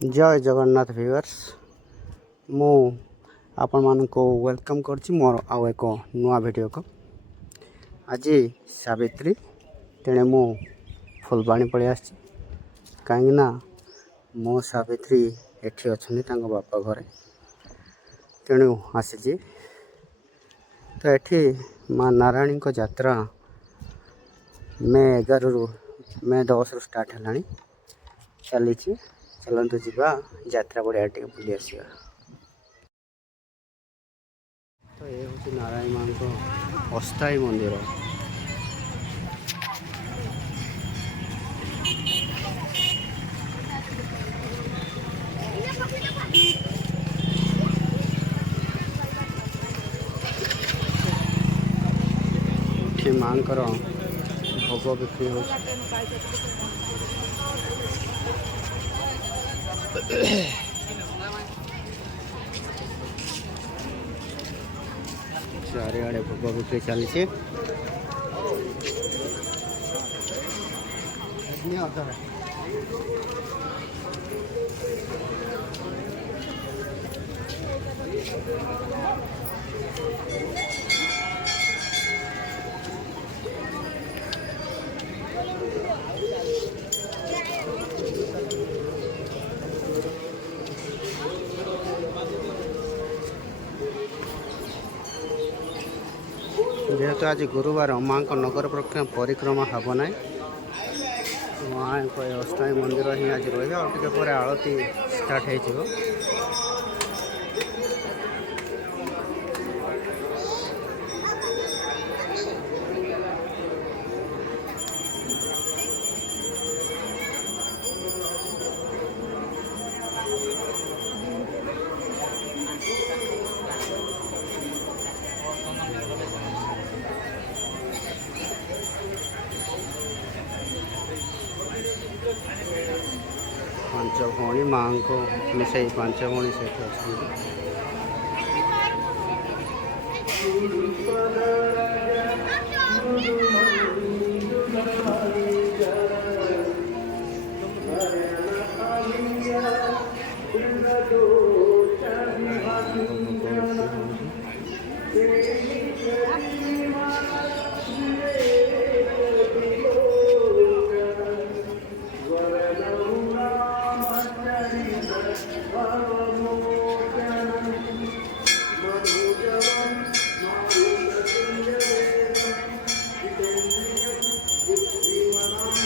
जय जगन्नाथ व्यूअर्स मु आपण मानको वेलकम करछि मोर आउ एक नुआ वीडियो को। आज सावित्री तेणे मु फुलबाणी पड़े आछि कहीं मो सावित्री एठी अछनी तांको बापा घरे तेणु आसीजी। तो एठी माँ नारायणी को यात्रा मे 11 रु मे 10 रु स्टार्ट है चली। चलतु जीवा यात्रा बढ़िया टे बुली आसवा। तो ये हूँ नारायण माँ को अस्थायी मंदिर। माँ भोग बिक्री हो चारिआडे भोग बिक्री चली। जेहेतु आज गुरुवार माँ को नगर परिक्रमा हम ना माँ को अस्थायी मंदिर ही आज रही और आलती स्टार्ट हो। पांच भौणी माँ को मिसे 5 भौणी से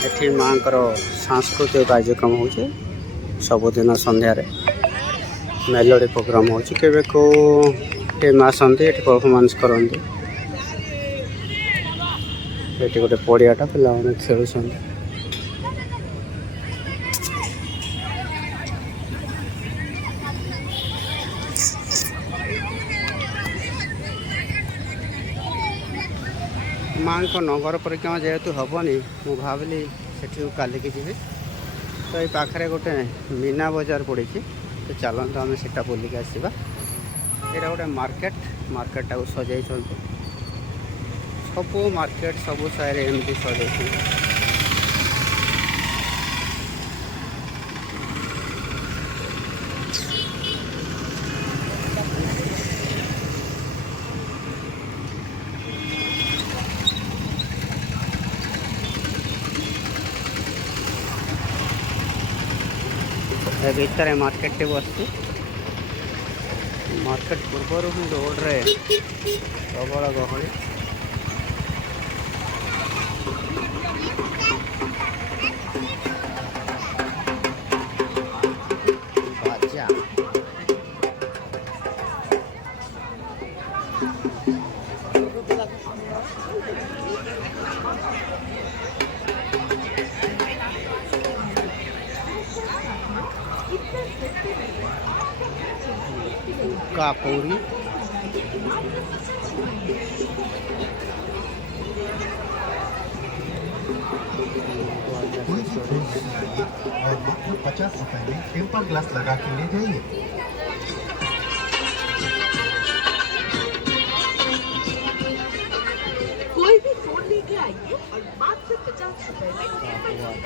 एठी माँ सांस्कृतिक कार्यक्रम हो सबुदिन संध्या मेलोडी प्रोग्राम हो टीम आसती परफॉर्मेंस करती। ये गोटे पड़ियाटा पिला खेल माँ को नगर परिक्रमा जेहेतु हेनी मु भाविली से काली की जी। तो ये पाखे गोटे मीना बजार पड़ी तो चलते आम से बुलिक आसवा। यहाँ गोटे मार्केट टाक सजाई सब मार्केट सब साइड एमती सजाई। भीतर मार्केट टे बस मार्केट पूर्वर ही रोड रे प्रबल गहली। बाजा 嘎ปูरी ₹50 में टेम्पर ग्लास लगा के ले जाइए। कोई भी फोन लेके आइए और मात्र ₹50 में टेम्पर ग्लास।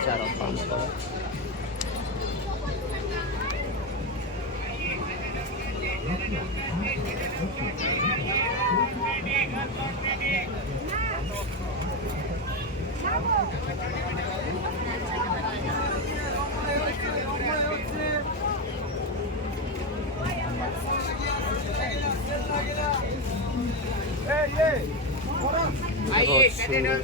बहुत सुंदर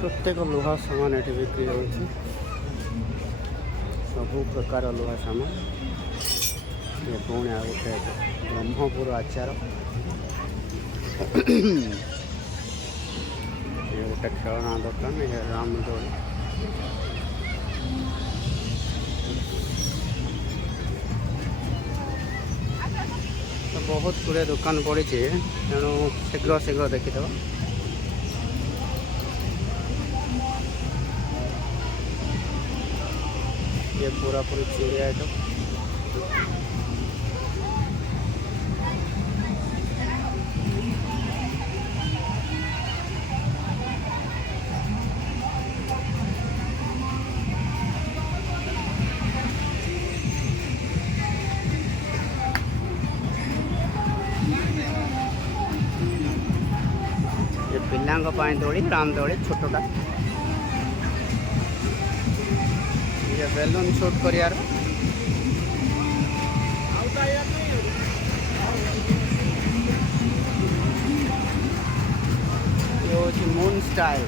प्रत्येक लुहा सामान ये बिक्री हो सबु प्रकार लुहा सामान ये पुणी आ गए ब्रह्मपुर आचार ये गोटे खेलना दुकान ये रामदोली तो बहुत गुड़े दुकान पड़ी तेणु शीघ्र शीघ्र देखीद ये पूरा पूरी चूड़ी आइटम ये पिलांग दोड़ी राम दोड़ी छोटा ये बेलून शूट करियार ये होची मून स्टाइल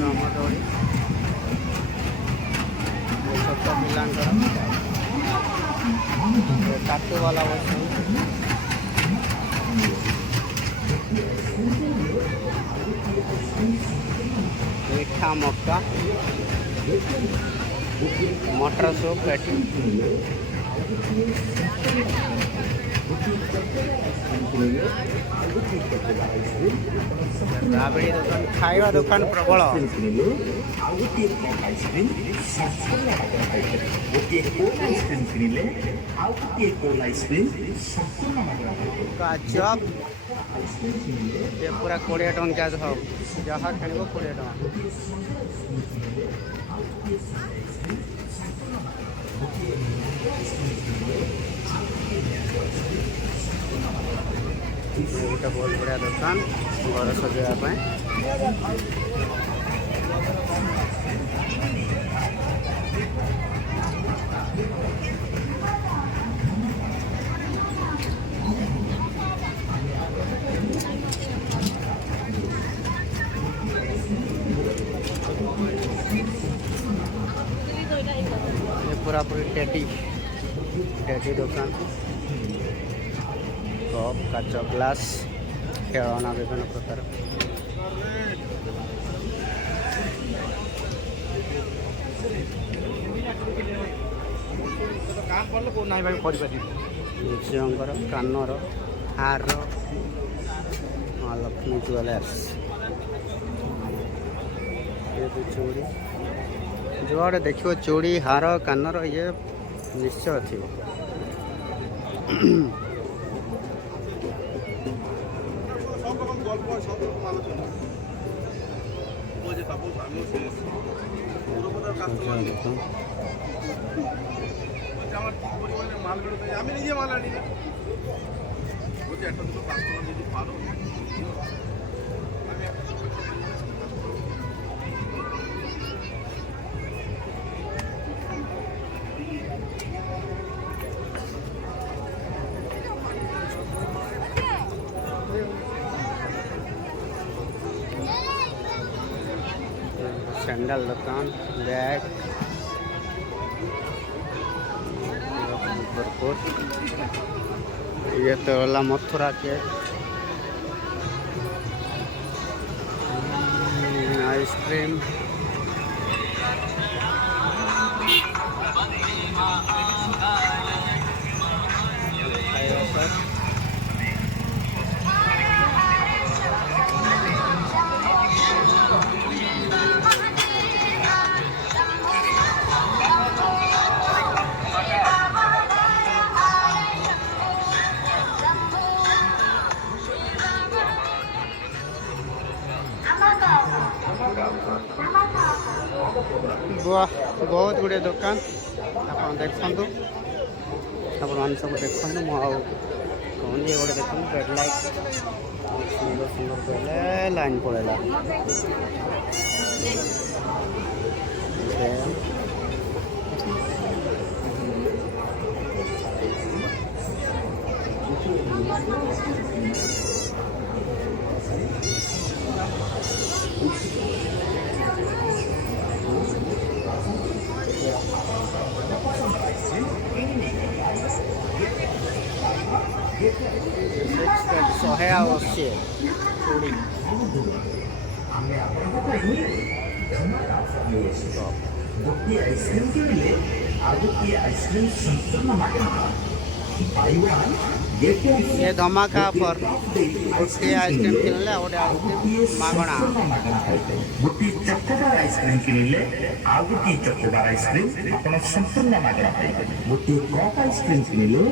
राम दोड़ी ये छोटा पिलांग काटू वाला वस्तु मीठा मक्का मटर सूप पैटी राबड़ी दुकान खाଇବା दुकान प्रबल गजब ये पूरा 20 टंका सब जहाँ खेल 20 टंका गोटे बहुत बढ़िया दुकान घर सजाइवाई ये पूरा पूरी टेटी दुकान कप काच ग्लास खेलना विभिन्न प्रकार झींकर कानर हार लक्ष्मी ज्वेलर्स ये भी चूड़ी जुआड़े देखो चूड़ी हार कानर ये निश्चय थी सैंडल दुकान बैग भरपूर ये तो वाला मथुरा के आइसक्रीम बहुत गुड़े दुकान आप देखु आप सब देखु कौन ये गोटे देखो रेड लाइट सुंदर सुंदर कहले लाइन पड़ेगा शहे अवश्य चूड़ी गोटे आइसक्रीम किଣିଲେ ଆଉ ଗୋଟିଏ ଆଇସକ୍ରିମ ସମ୍ପୂର୍ଣ୍ଣ ମାଗଣା ये धमाका ऑफर गोटे आइसक्रीम किनले गोटे आइसक्रीम मागणा गोटे चकोबार आइसक्रीम किଣିଲେ ଆଉ ଗୋଟିଏ ଚकोबार आइसक्रीम ଆପଣ ସମ୍ପୂର୍ଣ୍ଣ ମାଗଣା ପାଇବେ ଗୋଟିଏ କପ୍ ଆଇସକ୍ରୀମ କିଣିଲେ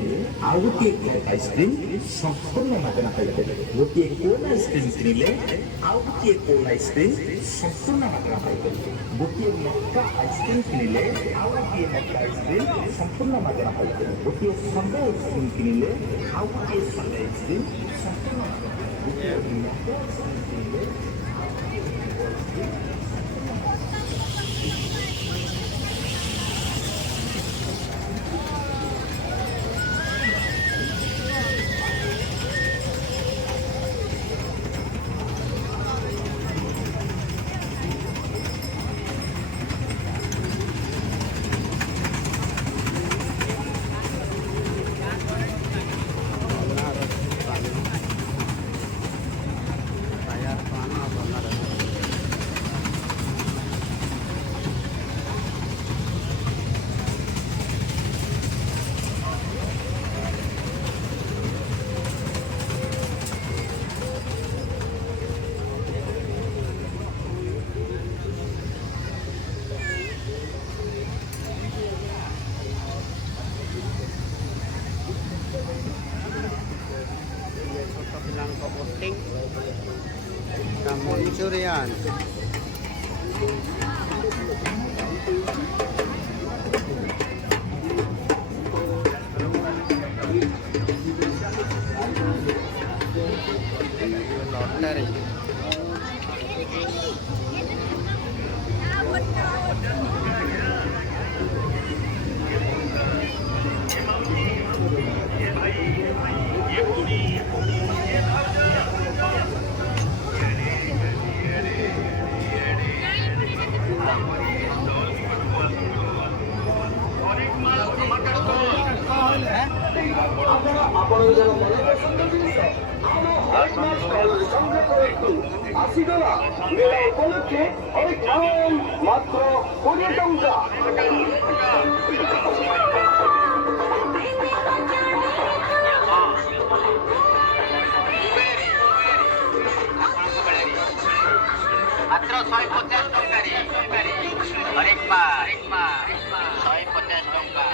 ଆଉ ଗୋଟିଏ କପ୍ ଆଇସକ୍ରୀମ ସମ୍ପୂର୍ଣ୍ଣ ମାଗଣା ପାଇବେ ଗୋଟିଏ କୋନ୍ ଆଇସକ୍ରୀମ କିଣିଲେ ଆଉ ଗୋଟିଏ କୋନ୍ ଆଇସକ୍ରୀମ ସମ୍ପୂର୍ଣ୍ଣ ମାଗଣା ପାଇବେ ଗୋଟିଏ ମକା ଆଇସକ୍ରୀମ କିଣିଲେ ଆଉ ଗୋଟିଏ ମକା ଆଇସକ୍ରୀମ ସମ୍ପୂର୍ଣ୍ଣ ମାଗଣା ପାଇବେ ଗୋଟିଏ ସଣ୍ଡେ ଆଇସକ୍ରୀମ କିଣିଲେ ଆଉ ଗୋଟିଏ ସଣ୍ଡେ ଆଇସକ୍ରୀମ ସମ୍ପୂର୍ଣ୍ଣ ମାଗଣା बोटिंग मंचूरियन लॉटरी आसीगला मेला उपलक्षे अरे कौन मात्र 20 टंका मात्र 150 टंका हरेक मार 150 टंका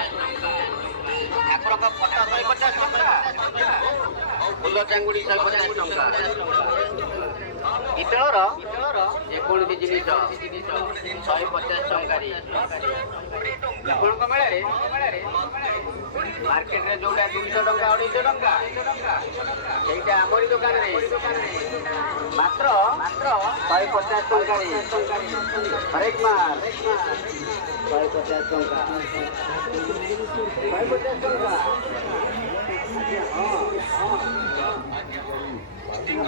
ठाकुर का पटा 150 टंका फूल चांगुड़ी 150 टंका पितଳର ଯେକୌଣସି ଜିନିଷ 150 ଟଙ୍କାରେ ଆପଣଙ୍କ ମେଳାରେ ମାର୍କେଟରେ ଯୋଉଟା 200 ଟଙ୍କା 250 ଟଙ୍କା ସେଇଟା ଆମରି ଦୋକାନରେ ମାତ୍ର 150 ଟଙ୍କାରେ ହରେକ ମାଲ 150 ଟଙ୍କା 150 ଟଙ୍କା मात्र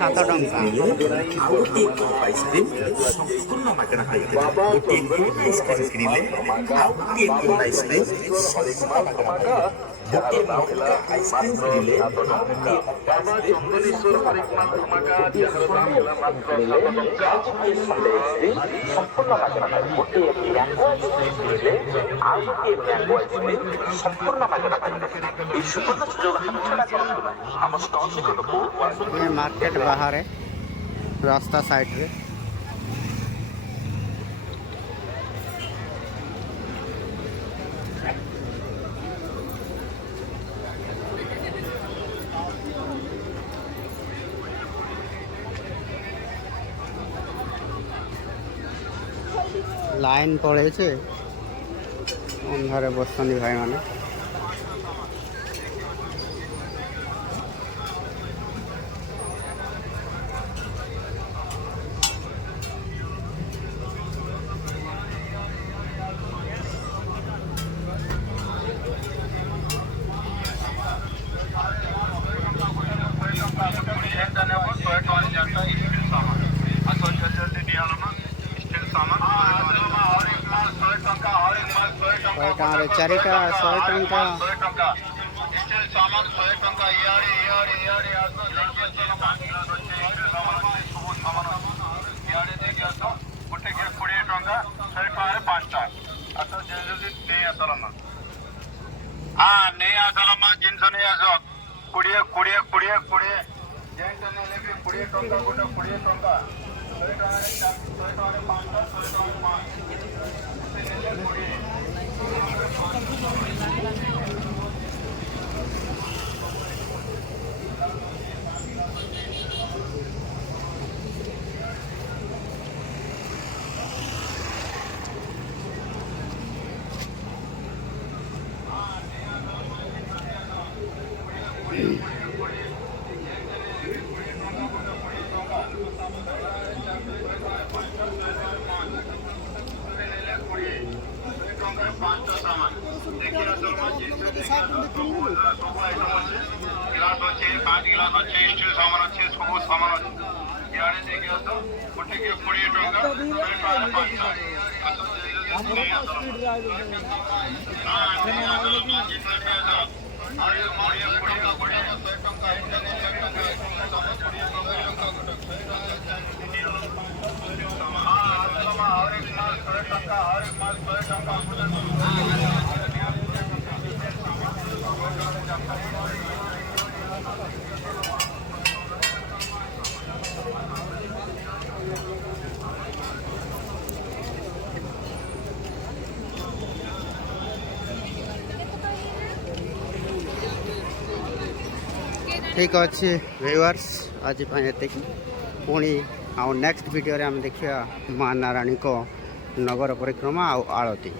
7 टंका आइसक्रीम संपूर्ण मागଣା पाइबे गोटे कोन आइसक्रीम किनिले ଆଉ ଗୋଟିଏ କୋନ୍ ଆଇସକ୍ରୀମ ସମ୍ପୂର୍ଣ୍ଣ ମାଗଣା ପାଇବେ गोटे मका आइसक्रीम किनिले बाबा चंदनेश्वर हरेकमाल धमाका जहार दाम होला मात्र 7 टंका संडे आइसक्रीम संपूर्ण मागଣା पाइबे गोटे मैंगो आइसक्रीम किनिले ଆଉ ଗୋଟିଏ मैंगो आइसक्रीम संपूर्ण मागଣା पाइबे এই সুবর্ণ সুযোগ হাতছাড়া করନ୍ତୁ ନାହିଁ ଆମ ଷ୍ଟଲ୍ ନିକଟକୁ ये मार्केट बाहर है रास्ता साइड रे ଲାଇନ୍ ପଳେଇছে ଅନ୍ଧାରେ ବସଛନ୍ତି ଭାଇମାନେ। ଶହେ ଟଙ୍କାରେ ଚାରିଟା 100 ଟଙ୍କା। नहीं आसलमा जिनस नहीं आस 20 20 20 20 जेंट नेले भी 20 टंका गोटे 20 टंका 100 टंका 5टा 100 टंका 5टा सामान देखिए आसलमा जिनस सब आइटम अच्छे गिलास अच्छे 5 गिलास अच्छे स्टील सामान अच्छे सब सामान अच्छे यारे देखिए तो गोटे के 20 टंका 5टा ठीक अच्छे व्यूअर्स आज एतिकी पुणी आउ नेक्स्ट वीडियो रे हम देखिया माँ नारायणी को नगर परिक्रमा आउ आळती।